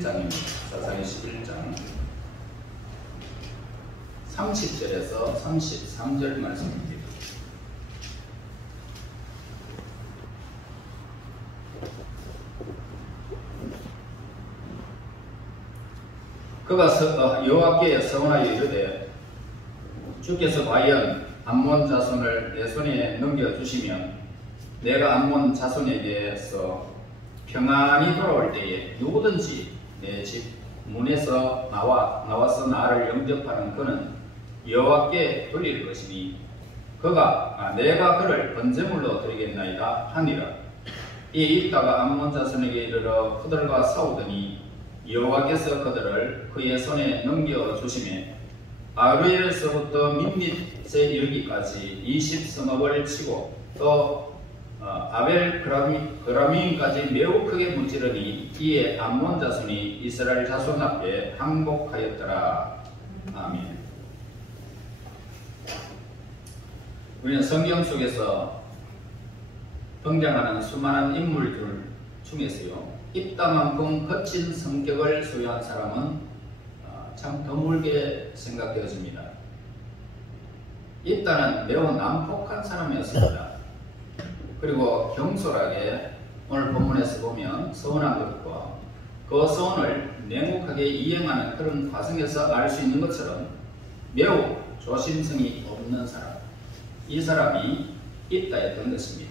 장입니다. 사사기 11장 30절에서 33절 말씀입니다. 그가 여호와께 서원하여 이르되 주께서 과연 암몬 자손을 내 손에 넘겨주시면 내가 암몬 자손에 대해서 평안히 돌아올 때에 누구든지 내 집 문에서 나와서 나를 영접하는 그는 여호와께 돌릴 것이니 그가 내가 그를 번제물로 드리겠나이다 하니라. 이 입다가 암몬 자손에게 이르러 그들과 싸우더니 여호와께서 그들을 그의 손에 넘겨주시매 아르엘에서부터 민밋에 이르기까지 20성읍을 치고 또 아벨 그라밈까지 매우 크게 무찌르니 이에 암몬 자손이 이스라엘 자손 앞에 항복하였더라. 아멘. 우리는 성경 속에서 등장하는 수많은 인물들 중에서요, 입다만큼 거친 성격을 소유한 사람은 참 드물게 생각되어집니다. 입다는 매우 난폭한 사람이었습니다. 그리고 경솔하게 오늘 본문에서 보면 서원한 것과 그 서원을 냉혹하게 이행하는 그런 과정에서 알 수 있는 것처럼 매우 조심성이 없는 사람, 이 사람이 입다였던 것입니다.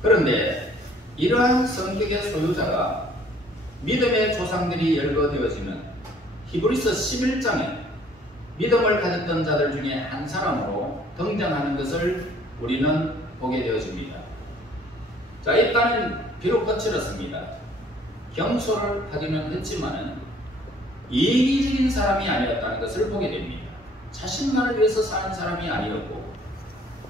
그런데 이러한 성격의 소유자가 믿음의 조상들이 열거되어지는 히브리서 11장에 믿음을 가졌던 자들 중에 한 사람으로 등장하는 것을 우리는 보게 되어집니다. 자, 일단은 비록 거칠었습니다. 경솔을 하기는 했지만은 이기적인 사람이 아니었다는 것을 보게 됩니다. 자신만을 위해서 사는 사람이 아니었고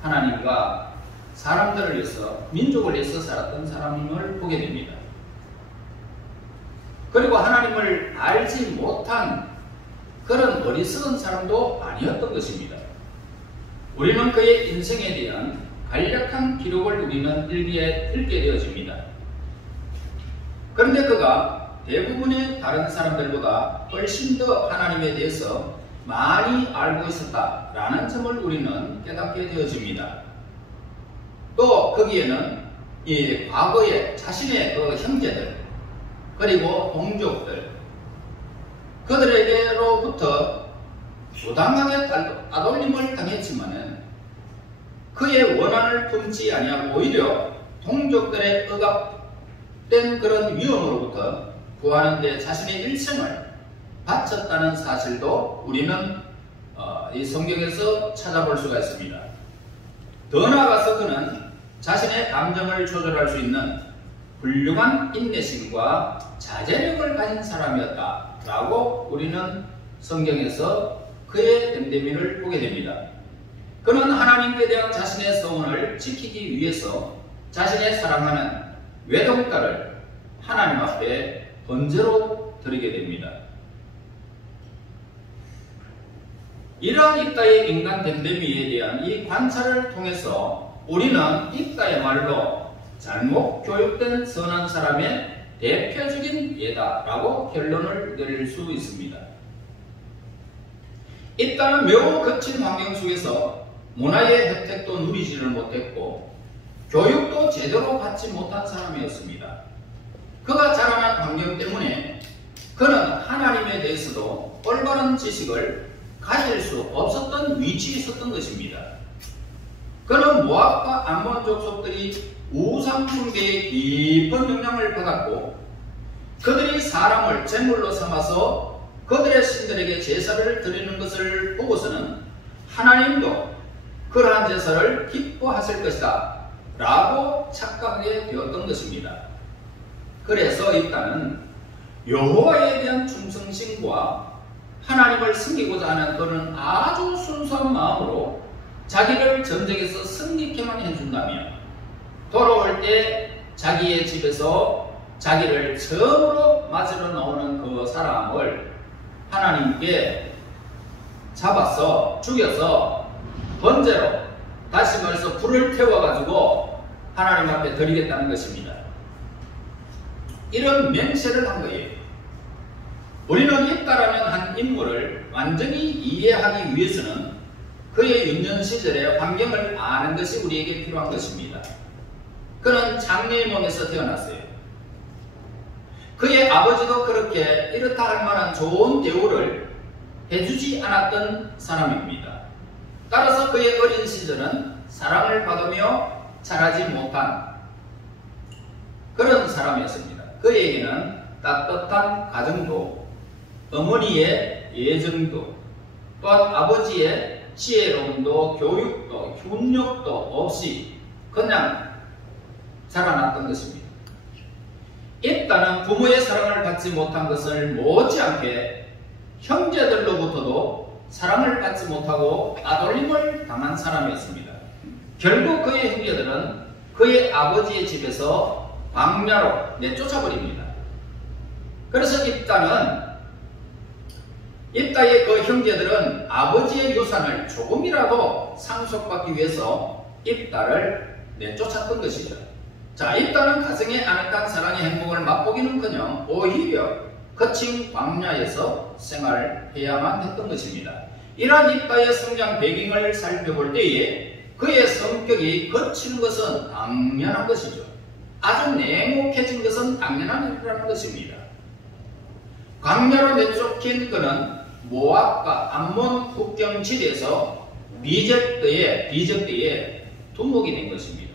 하나님과 사람들을 위해서, 민족을 위해서 살았던 사람임을 보게 됩니다. 그리고 하나님을 알지 못한 그런 어리석은 사람도 아니었던 것입니다. 우리는 그의 인생에 대한 간략한 기록을 우리는 일기에 읽게 되어집니다. 그런데 그가 대부분의 다른 사람들보다 훨씬 더 하나님에 대해서 많이 알고 있었다라는 점을 우리는 깨닫게 되어집니다. 또 거기에는 이 과거에 자신의 그 형제들 그리고 동족들 그들에게로부터 부당하게 따돌림을 당했지만은 그의 원한을 품지 아니하고 오히려 동족들의 억압된 그런 위험으로부터 구하는 데 자신의 일생을 바쳤다는 사실도 우리는 이 성경에서 찾아볼 수가 있습니다. 더 나아가서 그는 자신의 감정을 조절할 수 있는 훌륭한 인내심과 자제력을 가진 사람이었다라고 우리는 성경에서 그의 됨됨이를 보게 됩니다. 그는 하나님께 대한 자신의 소원을 지키기 위해서 자신의 사랑하는 외동딸을 하나님 앞에 번제로 드리게 됩니다. 이러한 입다의 인간 됨됨이에 대한 이 관찰을 통해서 우리는 입다야말로 잘못 교육된 선한 사람의 대표적인 예다라고 결론을 내릴 수 있습니다. 입다는 매우 거친 환경 속에서 문화의 혜택도 누리지를 못했고 교육도 제대로 받지 못한 사람이었습니다. 그가 자라난 환경 때문에 그는 하나님에 대해서도 올바른 지식을 가질 수 없었던 위치에 있었던 것입니다. 그는 모압과 암몬 족속들이 우상 숭배의 깊은 영향을 받았고 그들이 사람을 제물로 삼아서 그들의 신들에게 제사를 드리는 것을 보고서는 하나님도 그러한 제사를 기뻐하실 것이다 라고 착각하게 되었던 것입니다. 그래서 일단은 여호와에 대한 충성심과 하나님을 섬기고자 하는 그는 아주 순수한 마음으로 자기를 전쟁에서 승리케만 해준다면 돌아올 때 자기의 집에서 자기를 처음으로 맞으러 나오는 그 사람을 하나님께 잡아서 죽여서 번제로 다시 말해서 불을 태워가지고 하나님 앞에 드리겠다는 것입니다. 이런 맹세를 한 거예요. 우리는 입다라는 한 인물을 완전히 이해하기 위해서는 그의 유년 시절의 환경을 아는 것이 우리에게 필요한 것입니다. 그는 장녀의 몸에서 태어났어요. 그의 아버지도 그렇게 이렇다 할 만한 좋은 대우를 해주지 않았던 사람입니다. 따라서 그의 어린 시절은 사랑을 받으며 자라지 못한 그런 사람이었습니다. 그에게는 따뜻한 가정도, 어머니의 예정도, 또한 아버지의 지혜로움도, 교육도, 훈육도 없이 그냥 자라났던 것입니다. 입다는 부모의 사랑을 받지 못한 것을 못지않게 형제들로부터도 사랑을 받지 못하고 따돌림을 당한 사람이었습니다. 결국 그의 형제들은 그의 아버지의 집에서 광야로 내쫓아버립니다. 그래서 입다의 그 형제들은 아버지의 유산을 조금이라도 상속받기 위해서 입다를 내쫓았던 것이죠. 자, 입다는 가정의 아늑한 사랑의 행복을 맛보기는커녕 오히려 거친 광야에서 생활해야만 했던 것입니다. 이러한 입다의 성장 배경을 살펴볼 때에 그의 성격이 거친 것은 당연한 것이죠. 아주 냉혹해진 것은 당연한 일이라는 것입니다. 광야로 내쫓긴 그는 모압과 암몬 국경지대에서 비적대의 두목이 된 것입니다.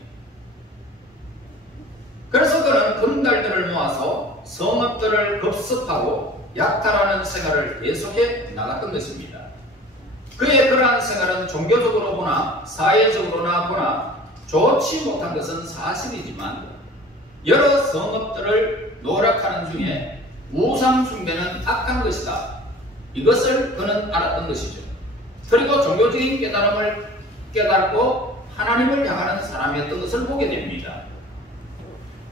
그래서 그는 군달들을 모아서 성읍들을 급습하고 약탈하는 생활을 계속해 나갔던 것입니다. 그의 그러한 생활은 종교적으로 보나 사회적으로나 보나 좋지 못한 것은 사실이지만 여러 성읍들을 노력하는 중에 우상 숭배는 악한 것이다. 이것을 그는 알았던 것이죠. 그리고 종교적인 깨달음을 깨닫고 하나님을 향하는 사람이었던 것을 보게 됩니다.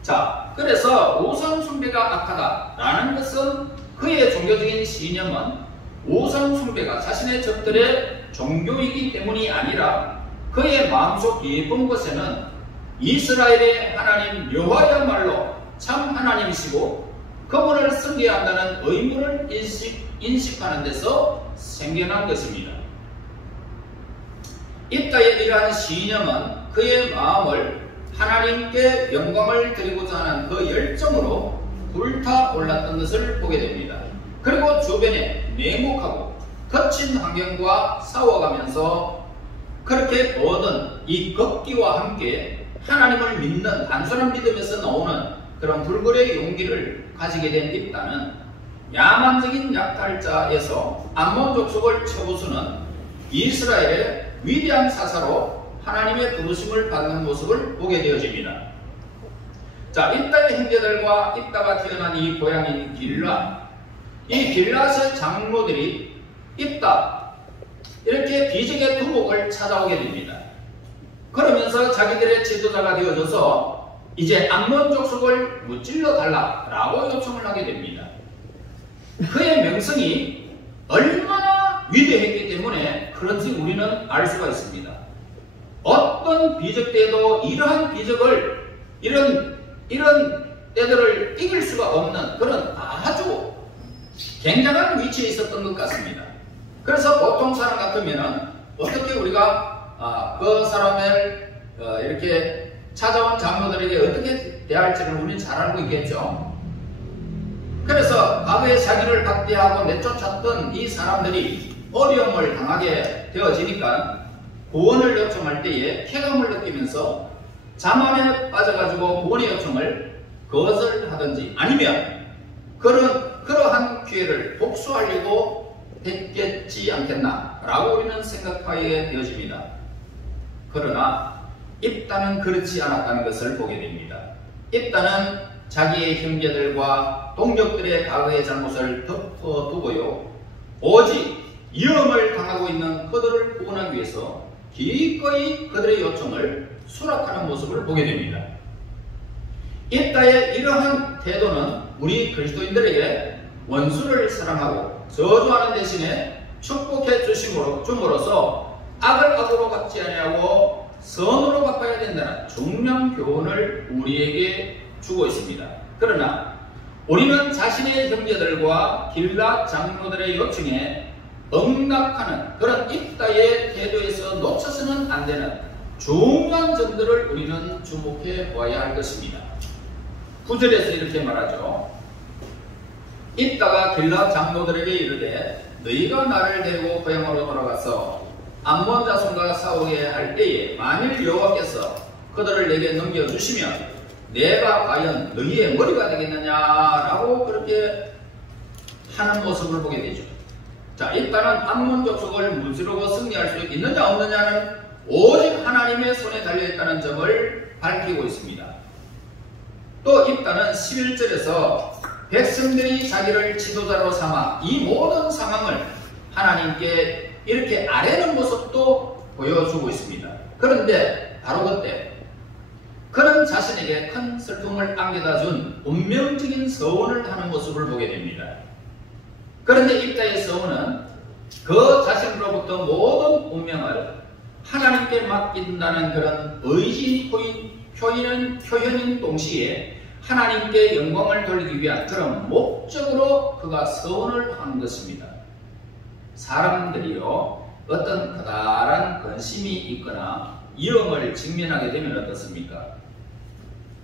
자, 그래서 우상 숭배가 악하다라는 것은 그의 종교적인 신념은 우상 숭배가 자신의 적들의 종교이기 때문이 아니라 그의 마음속 깊은 곳에는 이스라엘의 하나님 여호와야말로 참 하나님이시고 그분을 섬겨야 한다는 의무를 인식하는 데서 생겨난 것입니다. 입다의 이러한 신념은 그의 마음을 하나님께 영광을 드리고자 하는 그 열정으로 불타올랐던 것을 보게 됩니다. 그리고 주변에 냉혹하고 거친 환경과 싸워가면서 그렇게 얻은 이 걷기와 함께 하나님을 믿는 단순한 믿음에서 나오는 그런 불굴의 용기를 가지게 된 입다는 야만적인 약탈자에서 암몬 족속을 쳐부수는 이스라엘의 위대한 사사로 하나님의 부르심을 받는 모습을 보게 되어집니다. 자, 입다의 형제들과 입다가 태어난 이 고향인 길랏, 이 길랏의 장로들이 입다 이렇게 비적의 두목을 찾아오게 됩니다. 그러면서 자기들의 지도자가 되어져서 이제 암몬 족속을 무찔러 달라라고 요청을 하게 됩니다. 그의 명성이 얼마나 위대했기 때문에 그런지 우리는 알 수가 있습니다. 어떤 비적 때에도 이러한 비적을 이런 때들을 이길 수가 없는 그런 아주 굉장한 위치에 있었던 것 같습니다. 그래서 보통 사람 같으면 어떻게 우리가 그 사람을 이렇게 찾아온 장로들에게 어떻게 대할지를 우리는 잘 알고 있겠죠. 그래서 과거에 자기를 박대하고 내쫓았던 이 사람들이 어려움을 당하게 되어지니까 구원을 요청할 때에 쾌감을 느끼면서 자만에 빠져가지고 구원의 요청을 거절하든지 아니면 그러한 기회를 복수하려고 했겠지 않겠나 라고 우리는 생각하게 되어집니다. 그러나 입다는 그렇지 않았다는 것을 보게 됩니다. 입다는 자기의 형제들과 동족들의 과거의 잘못을 덮어두고요, 오직 위험을 당하고 있는 그들을 구원하기 위해서 기꺼이 그들의 요청을 수락하는 모습을 보게 됩니다. 입다의 이러한 태도는 우리 그리스도인들에게 원수를 사랑하고 저주하는 대신에 축복해 주심으로써 악을 악으로 갚지 아니하고 선으로 갚아야 된다는 중요한 교훈을 우리에게 주고 있습니다. 그러나 우리는 자신의 형제들과 길앗 장로들의 요청에 응답하는 그런 입다의 태도에서 놓쳐서는 안 되는 중요한 점들을 우리는 주목해 보아야 할 것입니다. 9절에서 이렇게 말하죠. 입다가 길앗 장로들에게 이르되 너희가 나를 데리고 고향으로 돌아가서 암몬 자손과 싸우게 할 때에 만일 여호와께서 그들을 내게 넘겨주시면 내가 과연 너희의 머리가 되겠느냐라고 그렇게 하는 모습을 보게 되죠. 자, 일단은 암몬 족속을 무찌르고 승리할 수 있느냐 없느냐는 오직 하나님의 손에 달려있다는 점을 밝히고 있습니다. 또 일단은 11절에서 백성들이 자기를 지도자로 삼아 이 모든 상황을 하나님께 이렇게 아뢰는 모습도 보여주고 있습니다. 그런데 바로 그때 그는 자신에게 큰 슬픔을 안겨다 준 운명적인 서원을 하는 모습을 보게 됩니다. 그런데 입다의 서원은 그 자신으로부터 모든 운명을 하나님께 맡긴다는 그런 의지 표현인 동시에 하나님께 영광을 돌리기 위한 그런 목적으로 그가 서원을 한 것입니다. 사람들이요 어떤 커다란 근심이 있거나 위험을 직면하게 되면 어떻습니까?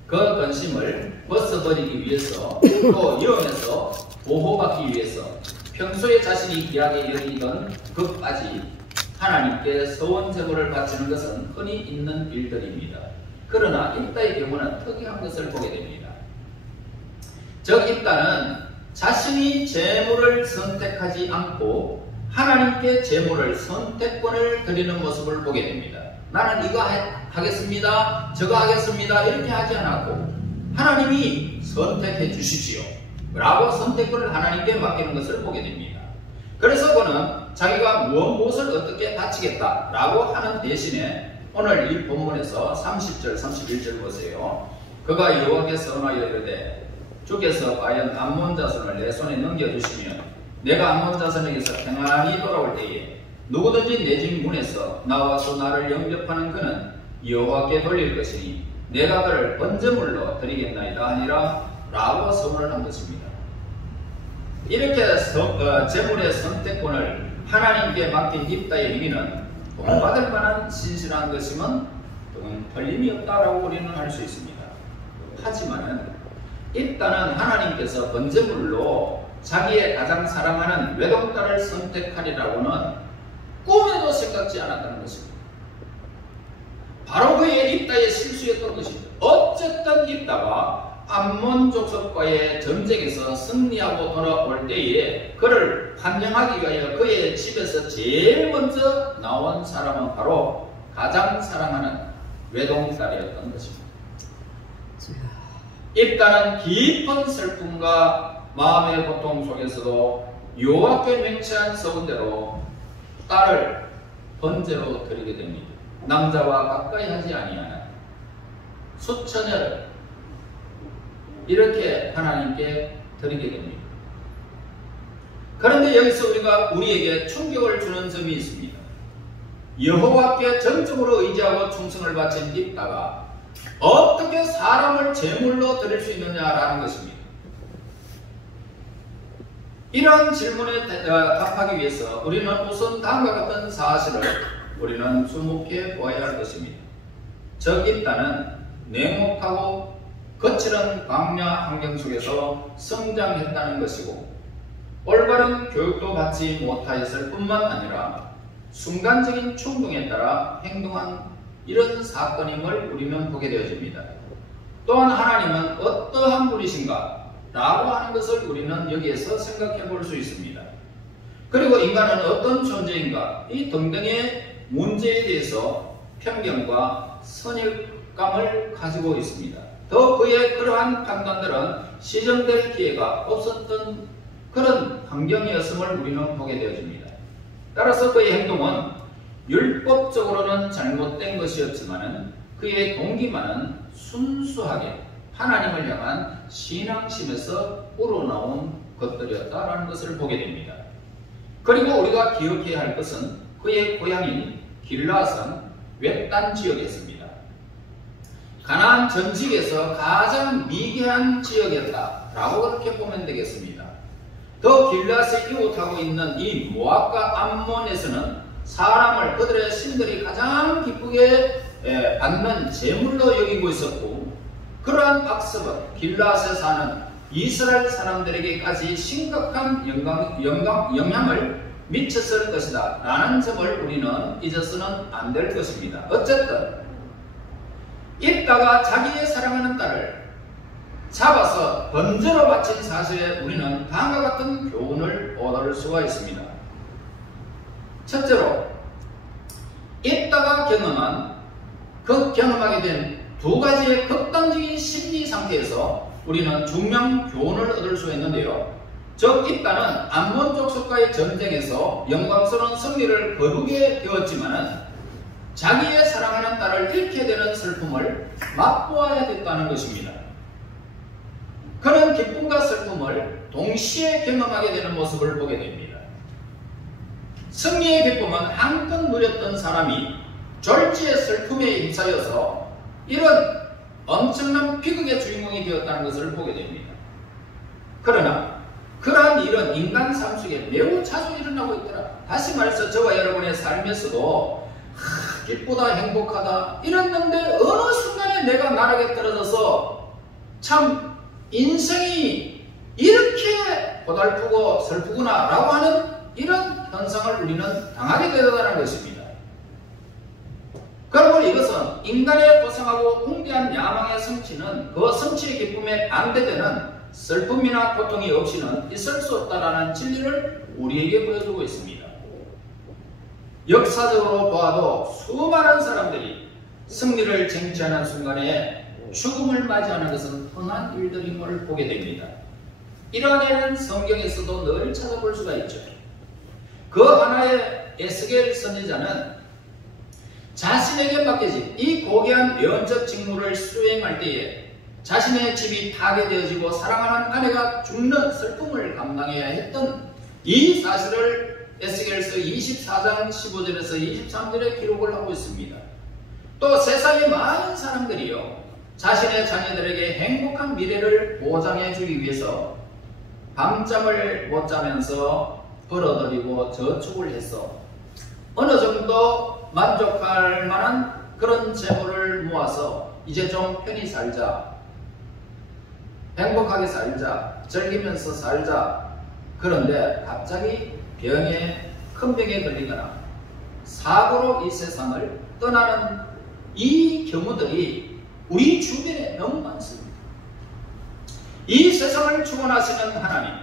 그 근심을 벗어버리기 위해서 또 위험에서 보호받기 위해서 평소에 자신이 귀하게 여기던 것까지 하나님께 서원 제물을 바치는 것은 흔히 있는 일들입니다. 그러나 입다의 경우는 특이한 것을 보게 됩니다. 즉 입다는 자신이 제물을 선택하지 않고 하나님께 제물을 선택권을 드리는 모습을 보게 됩니다. 나는 이거 하겠습니다, 저거 하겠습니다 이렇게 하지 않았고 하나님이 선택해 주십시오 라고 선택권을 하나님께 맡기는 것을 보게 됩니다. 그래서 그는 자기가 무엇을 어떻게 바치겠다 라고 하는 대신에 오늘 이 본문에서 30절 31절 보세요. 그가 여호와께 선언하여 이르되 주께서 과연 암몬 자손을 내 손에 넘겨주시면 내가 암몬 자손에게서 평안히 돌아올 때에 누구든지 내 집 문에서 나와서 나를 영접하는 그는 여호와께 돌릴 것이니 내가 그를 번제물로 드리겠나이다 하니라 라고 선언을 한 것입니다. 이렇게 제물의 선택권을 하나님께 맡긴 입다의 행위는 본받을 만한 신실한 것이면 틀림이 없다라고 우리는 할 수 있습니다. 하지만은 입다는 하나님께서 번제물로 자기의 가장 사랑하는 외동딸을 선택하리라고는 꿈에도 생각지 않았다는 것입니다. 바로 그의 입다의 실수였던 것입니다. 어쨌든 입다가 암몬 족속과의 전쟁에서 승리하고 돌아올 때에 그를 환영하기 위하여 그의 집에서 제일 먼저 나온 사람은 바로 가장 사랑하는 외동딸이었던 것입니다. 입다는 깊은 슬픔과 마음의 고통 속에서도 여호와께 맹세한 서원대로 딸을 번제로 드리게 됩니다. 남자와 가까이 하지 아니하는 수처녀를 이렇게 하나님께 드리게 됩니다. 그런데 여기서 우리에게 충격을 주는 점이 있습니다. 여호와께 전적으로 의지하고 충성을 바친 입다가 어떻게 사람을 제물로 드릴 수 있느냐라는 것입니다. 이러한 질문에 답하기 위해서 우리는 우선 다음과 같은 사실을 우리는 주목해 보아야 할 것입니다. 즉 입다는 냉혹하고 거칠은 광야 환경 속에서 성장했다는 것이고 올바른 교육도 받지 못하였을 뿐만 아니라 순간적인 충동에 따라 행동한 이런 사건임을 우리는 보게 되어집니다. 또한 하나님은 어떠한 분이신가 라고 하는 것을 우리는 여기에서 생각해 볼 수 있습니다. 그리고 인간은 어떤 존재인가 이 등등의 문제에 대해서 편견과 선입감을 가지고 있습니다. 더 그의 그러한 판단들은 시정될 기회가 없었던 그런 환경이었음을 우리는 보게 되어집니다. 따라서 그의 행동은 율법적으로는 잘못된 것이었지만 그의 동기만은 순수하게 하나님을 향한 신앙심에서 우러나온 것들이었다라는 것을 보게 됩니다. 그리고 우리가 기억해야 할 것은 그의 고향인 길앗은 외딴 지역이었습니다. 가나안 전직에서 가장 미개한 지역이었다. 라고 그렇게 보면 되겠습니다. 더 길앗이 이웃하고 있는 이 모압과 암몬에서는 사람을 그들의 신들이 가장 기쁘게 받는 제물로 여기고 있었고, 그러한 악습은 길앗에 사는 이스라엘 사람들에게까지 심각한 영향을 미쳤을 것이다 라는 점을 우리는 잊어서는 안 될 것입니다. 어쨌든 입다가 자기의 사랑하는 딸을 잡아서 번제로 바친 사실에 우리는 다음과 같은 교훈을 얻을 수가 있습니다. 첫째로, 입다가 경험하게 된 두 가지의 극단적인 심리 상태에서 우리는 중요한 교훈을 얻을 수 있는데요. 즉, 입다는 암몬 족속과의 전쟁에서 영광스러운 승리를 거두게 되었지만 자기의 사랑하는 딸을 잃게 되는 슬픔을 맛보아야 됐다는 것입니다. 그는 기쁨과 슬픔을 동시에 경험하게 되는 모습을 보게 됩니다. 승리의 기쁨은 한껏 누렸던 사람이 졸지의 슬픔에 휩싸여서 이런 엄청난 비극의 주인공이 되었다는 것을 보게 됩니다. 그러나 그러한 일은 인간 삶 속에 매우 자주 일어나고 있더라. 다시 말해서 저와 여러분의 삶에서도 기쁘다, 행복하다 이랬는데 어느 순간에 내가 나락에 떨어져서 참 인생이 이렇게 고달프고 슬프구나 라고 하는 이런 현상을 우리는 당하게 되었다는 것입니다. 그러므로 이것은 인간의 고상하고 웅대한 야망의 성취는 그 성취의 기쁨에 반대되는 슬픔이나 고통이 없이는 있을 수 없다라는 진리를 우리에게 보여주고 있습니다. 역사적으로 보아도 수많은 사람들이 승리를 쟁취하는 순간에 죽음을 맞이하는 것은 흔한 일들인 것을 보게 됩니다. 이러한 예는 성경에서도 늘 찾아볼 수가 있죠. 그 하나의 에스겔 선지자는 자신에게 맡겨진 이 고귀한 예언적 직무를 수행할 때에 자신의 집이 파괴되어지고 사랑하는 아내가 죽는 슬픔을 감당해야 했던 이 사실을 에스겔서 24장 15절에서 23절에 기록을 하고 있습니다. 또 세상의 많은 사람들이요, 자신의 자녀들에게 행복한 미래를 보장해 주기 위해서 밤잠을 못 자면서 벌어들이고 저축을 해서 어느 정도 만족할 만한 그런 재물을 모아서 이제 좀 편히 살자, 행복하게 살자, 즐기면서 살자. 그런데 갑자기 큰 병에 걸리거나 사고로 이 세상을 떠나는 이 경우들이 우리 주변에 너무 많습니다. 이 세상을 주관하시는 하나님,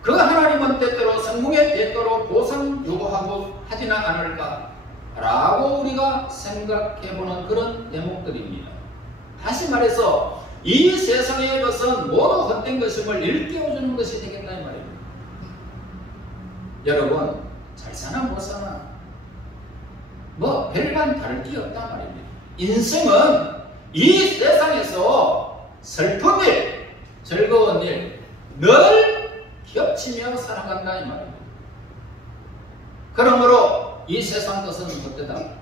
그 하나님은 때때로 성공의 대가로 보상 요구하고 하지는 않을까 라고 우리가 생각해보는 그런 대목들입니다. 다시 말해서 이 세상의 것은 모두 헛된 것임을 일깨워주는 것이 되겠다 이 말입니다. 여러분, 잘 사나 못 사나 뭐 별반 다를 게 없단 말입니다. 인생은 이 세상에서 슬픈 일, 즐거운 일 늘 겹치며 살아간다 이 말입니다. 그러므로 이 세상 것은 헛되다.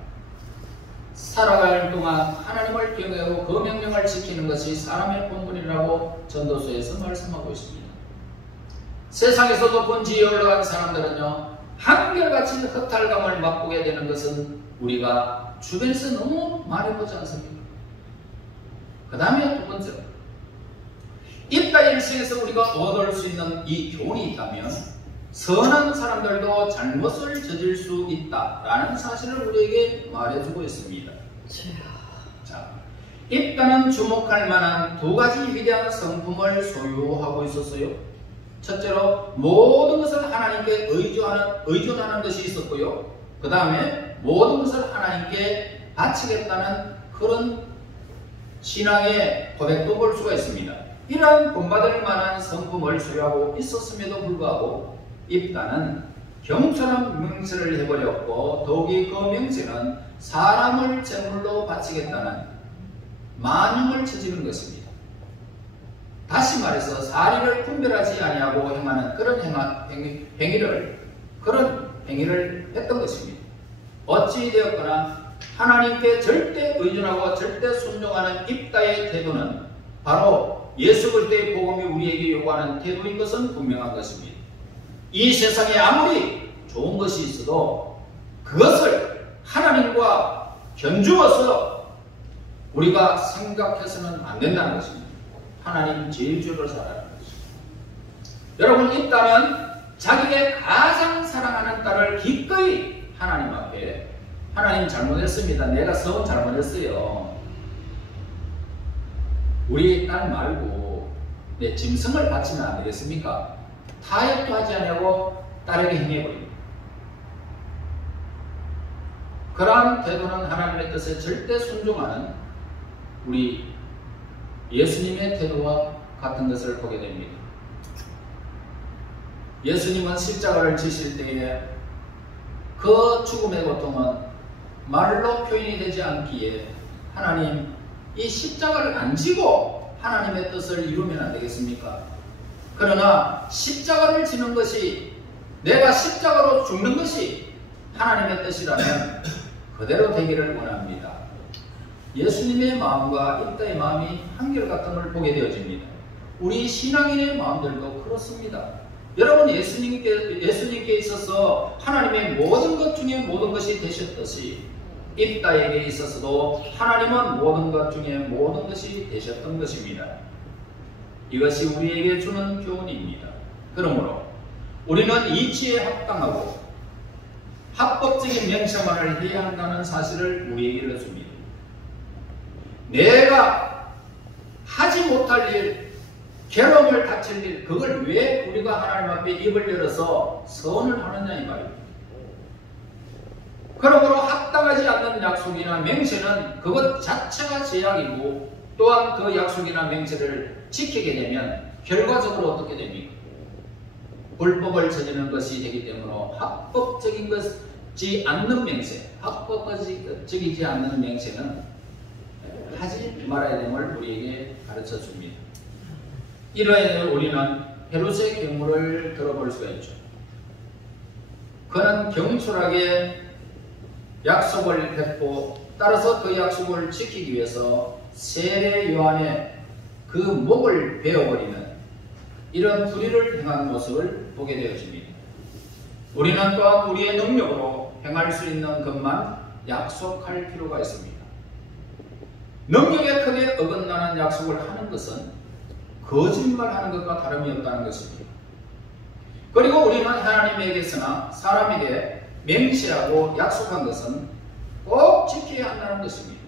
살아갈 동안 하나님을 경외하고 그 명령을 지키는 것이 사람의 본분이라고 전도서에서 말씀하고 있습니다. 세상에서도 본지에 올라간 사람들은요, 한결같이 허탈감을 맛보게 되는 것은 우리가 주변에서 너무 많이 보지 않습니까? 그 다음에 두 번째로, 입다 일생에서 우리가 얻을 수 있는 이 교훈이 있다면 선한 사람들도 잘못을 저질 수 있다라는 사실을 우리에게 말해주고 있습니다. 자, 입다는 주목할 만한 두 가지 위대한 성품을 소유하고 있었어요. 첫째로 모든 것을 하나님께 의존하는 것이 있었고요. 그 다음에 모든 것을 하나님께 바치겠다는 그런 신앙의 고백도 볼 수가 있습니다. 이러한 본받을 만한 성품을 소유하고 있었음에도 불구하고 입다는 경솔한 맹세를 해버렸고, 더욱이 그 맹세는 사람을 제물로 바치겠다는 만용을 저지른 것입니다. 다시 말해서 사리를 분별하지 아니하고 행하는 그런 행위를 했던 것입니다. 어찌 되었거나 하나님께 절대 의존하고 절대 순종하는 입다의 태도는 바로 예수 그리스도의 복음이 우리에게 요구하는 태도인 것은 분명한 것입니다. 이 세상에 아무리 좋은 것이 있어도 그것을 하나님과 견주어서 우리가 생각해서는 안 된다는 것입니다. 하나님 제일주를 살아가는 것입니다. 여러분, 이 딸은 자기의 가장 사랑하는 딸을 기꺼이 하나님 앞에, 하나님 잘못했습니다. 내가 서원 잘못했어요. 우리 딸 말고 내 짐승을 바치면 안 되겠습니까? 타협도 하지 않고 딸에게 행해버립니다. 그러한 태도는 하나님의 뜻에 절대 순종하는 우리 예수님의 태도와 같은 것을 보게 됩니다. 예수님은 십자가를 지실 때에 그 죽음의 고통은 말로 표현이 되지 않기에 하나님, 이 십자가를 안 지고 하나님의 뜻을 이루면 안 되겠습니까? 그러나 십자가를 지는 것이, 내가 십자가로 죽는 것이 하나님의 뜻이라면 그대로 되기를 원합니다. 예수님의 마음과 이때의 마음이 한결같은 걸 보게 되어집니다. 우리 신앙인의 마음들도 그렇습니다. 여러분, 예수님께 있어서 하나님의 모든 것 중에 모든 것이 되셨듯이 입다에게 있어서도 하나님은 모든 것 중에 모든 것이 되셨던 것입니다. 이것이 우리에게 주는 교훈입니다. 그러므로 우리는 이치에 합당하고 합법적인 맹세만을 해야 한다는 사실을 우리에게 일러줍니다. 내가 하지 못할 일, 괴로움을 다칠 일, 그걸 왜 우리가 하나님 앞에 입을 열어서 서원을 하느냐 이 말입니다. 그러므로 합당하지 않는 약속이나 맹세는 그것 자체가 제약이고, 또한 그 약속이나 맹세를 지키게 되면 결과적으로 어떻게 됩니까? 불법을 저지르는 것이 되기 때문에 합법적인 것이 않는 맹세, 합법적이지 않는 맹세는 하지 말아야 됨을 우리에게 가르쳐 줍니다. 이러해 우리는 헤롯의 경우를 들어볼 수가 있죠. 그는 경솔하게 약속을 했고, 따라서 그 약속을 지키기 위해서 세례 요한의 그 목을 베어버리는 이런 불의를 행한 모습을 보게 되어집니다. 우리는 또한 우리의 능력으로 행할 수 있는 것만 약속할 필요가 있습니다. 능력에 크게 어긋나는 약속을 하는 것은 거짓말하는 것과 다름이 없다는 것입니다. 그리고 우리는 하나님에게서나 사람에게 맹세하고 약속한 것은 꼭 지켜야 한다는 것입니다.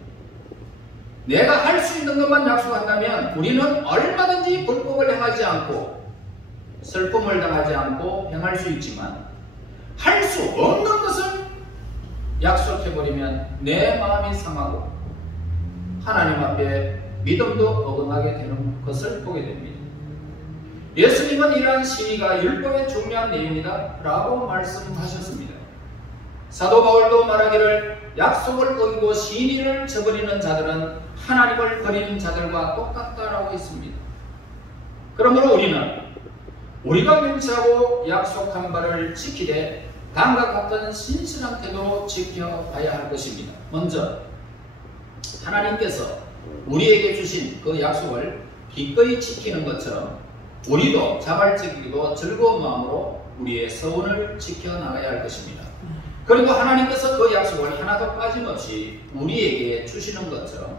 내가 할 수 있는 것만 약속한다면 우리는 얼마든지 불법을 행하지 않고 슬픔을 당하지 않고 행할 수 있지만, 할 수 없는 것을 약속해버리면 내 마음이 상하고 하나님 앞에 믿음도 어긋나게 되는 것을 보게 됩니다. 예수님은 이러한 시위가 율법의 중요한 내용이다 라고 말씀하셨습니다. 사도 바울도 말하기를 약속을 어기고 신의를 저버리는 자들은 하나님을 버리는 자들과 똑같다라고 했습니다. 그러므로 우리는 우리가 맹세하고 약속한 바를 지키되 다음과 같은 신실한 태도로 지켜봐야 할 것입니다. 먼저 하나님께서 우리에게 주신 그 약속을 기꺼이 지키는 것처럼 우리도 자발적이고 즐거운 마음으로 우리의 서원을 지켜나가야 할 것입니다. 그리고 하나님께서 그 약속을 하나도 빠짐없이 우리에게 주시는 것처럼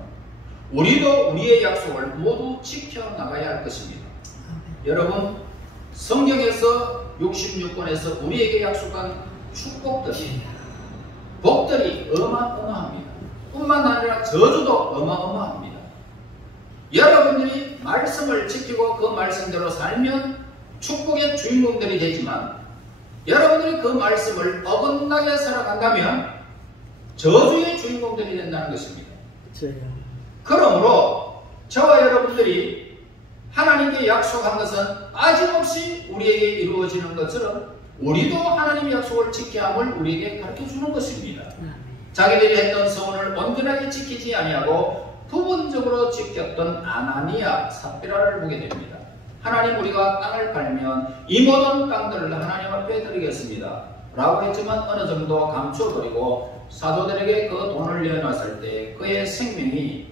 우리도 우리의 약속을 모두 지켜나가야 할 것입니다. 여러분, 성경에서 66권에서 우리에게 약속한 축복들이, 복들이 어마어마합니다. 뿐만 아니라 저주도 어마어마합니다. 여러분들이 말씀을 지키고 그 말씀대로 살면 축복의 주인공들이 되지만, 여러분들이 그 말씀을 어긋나게 살아간다면 저주의 주인공들이 된다는 것입니다. 그러므로 저와 여러분들이 하나님께 약속한 것은 빠짐없이 우리에게 이루어지는 것처럼 우리도 하나님의 약속을 지켜야 함을 우리에게 가르쳐주는 것입니다. 자기들이 했던 서원을 온전하게 지키지 아니하고 부분적으로 지켰던 아나니아, 삽비라를 보게 됩니다. 하나님, 우리가 땅을 팔면 이 모든 땅들을 하나님 앞에 드리겠습니다 라고 했지만 어느 정도 감추어버리고 사도들에게 그 돈을 내어놨을 때 그의 생명이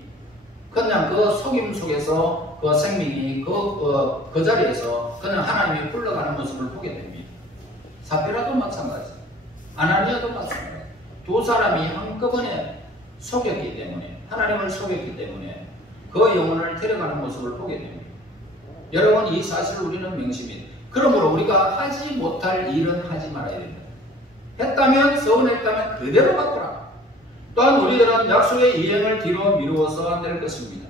그냥 그 속임 속에서 그래서 그 생명이 그 자리에서 그냥 하나님이 흘러가는 모습을 보게 됩니다. 삽비라도 마찬가지, 아나니아도 마찬가지. 두 사람이 한꺼번에 속였기 때문에, 하나님을 속였기 때문에 그 영혼을 데려가는 모습을 보게 됩니다. 여러분, 이 사실을 우리는 명심합니다. 그러므로 우리가 하지 못할 일은 하지 말아야 됩니다. 했다면, 서운했다면 그대로 바꾸라. 또한 우리들은 약속의 이행을 뒤로 미루어서 안 될 것입니다.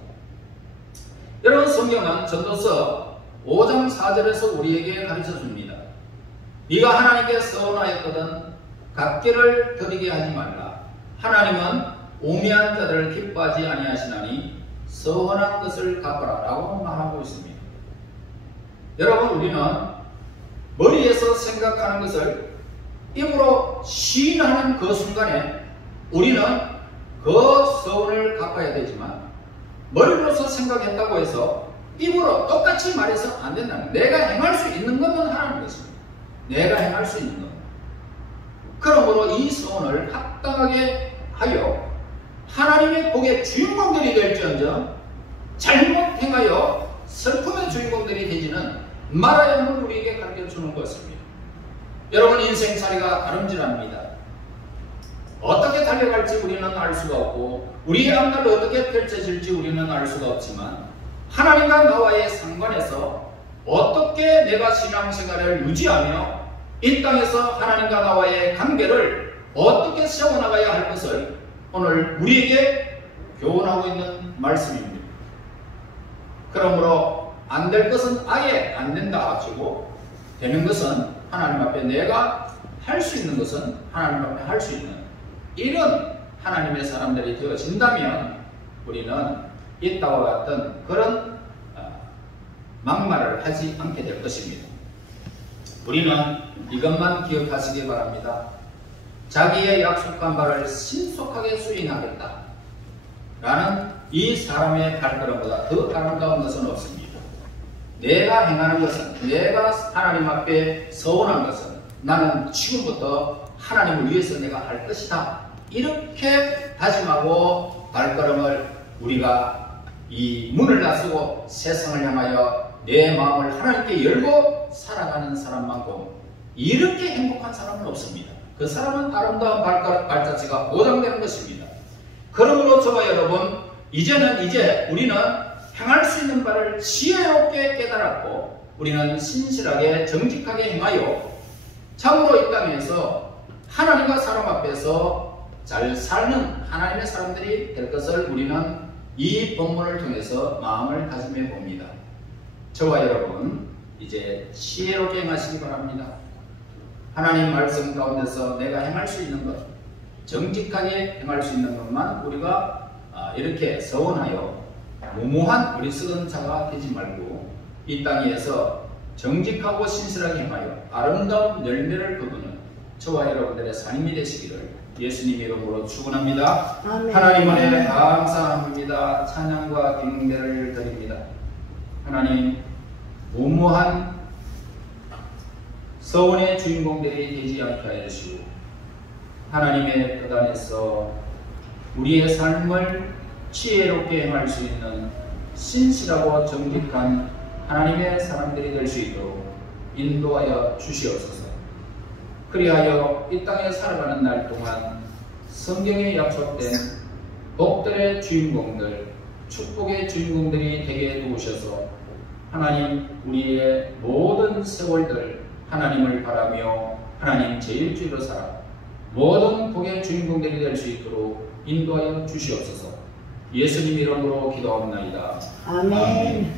여러분, 성경은 전도서 5장 4절에서 우리에게 가르쳐줍니다. 네가 하나님께 서운하였거든 각기를 드리게 하지 말라. 하나님은 오미한 자들을 기뻐하지 아니하시나니 서운한 것을 갚아라 라고 말하고 있습니다. 여러분, 우리는 머리에서 생각하는 것을 입으로 시인하는 그 순간에 우리는 그 서운을 갚아야 되지만, 머리로서 생각했다고 해서 입으로 똑같이 말해서 안 된다는, 내가 행할 수 있는 것만 하라는 것입니다. 내가 행할 수 있는 것. 그러므로 이 서운을 합당하게 하여 하나님의 복의 주인공들이 될지언정 잘못 행하여 슬픔의 주인공들이 되지는 말아야 하는 우리에게 가르쳐주는 것입니다. 여러분, 인생살이가 다름질합니다. 어떻게 달려갈지 우리는 알 수가 없고, 우리의 앞날이 어떻게 펼쳐질지 우리는 알 수가 없지만, 하나님과 나와의 상관에서 어떻게 내가 신앙생활을 유지하며 이 땅에서 하나님과 나와의 관계를 어떻게 세워나가야 할 것을 오늘 우리에게 교훈하고 있는 말씀입니다. 그러므로 안 될 것은 아예 안 된다 하시고, 되는 것은 하나님 앞에 내가 할 수 있는 것은 하나님 앞에 할 수 있는 이런 하나님의 사람들이 되어진다면 우리는 이따와 같은 그런 막말을 하지 않게 될 것입니다. 우리는 이것만 기억하시기 바랍니다. 자기의 약속한 바를 신속하게 수행하겠다 라는 이 사람의 발걸음보다 더 아름다운 것은 없습니다. 내가 행하는 것은, 내가 하나님 앞에 서운한 것은 나는 지금부터 하나님을 위해서 내가 할 것이다, 이렇게 다짐하고 발걸음을 우리가 이 문을 나서고 세상을 향하여 내 마음을 하나님께 열고 살아가는 사람만큼 이렇게 행복한 사람은 없습니다. 그 사람은 아름다운 발자취가 보장되는 것입니다. 그러므로 저와 여러분, 이제 우리는 행할 수 있는 바를 지혜롭게 깨달았고, 우리는 신실하게 정직하게 행하여 참으로 이 땅에서 하나님과 사람 앞에서 잘 사는 하나님의 사람들이 될 것을 우리는 이 본문을 통해서 마음을 다짐해 봅니다. 저와 여러분, 이제 지혜롭게 행하시기 바랍니다. 하나님 말씀 가운데서 내가 행할 수 있는 것, 정직하게 행할 수 있는 것만 우리가 이렇게 서원하여 무모한 우리 썩은 자가 되지 말고, 이 땅에서 정직하고 신실하게 행하여 아름다운 열매를 거두는 저와 여러분들의 삶이 되시기를 예수님 이름으로 축원합니다. 하나님 은혜 감사합니다. 찬양과 경배를 드립니다. 하나님, 무모한 서원의 주인공들이 되지 않게 하여 주시고, 하나님의 것 안에서 우리의 삶을 지혜롭게 행할 수 있는 신실하고 정직한 하나님의 사람들이 될 수 있도록 인도하여 주시옵소서. 그리하여 이 땅에 살아가는 날 동안 성경에 약속된 복들의 주인공들, 축복의 주인공들이 되게 도우셔서 하나님, 우리의 모든 세월들 하나님을 바라며 하나님 제일주의로 살아 모든 복의 주인공들이 될 수 있도록 인도하여 주시옵소서. 예수님 이름으로 기도합니다. 아멘.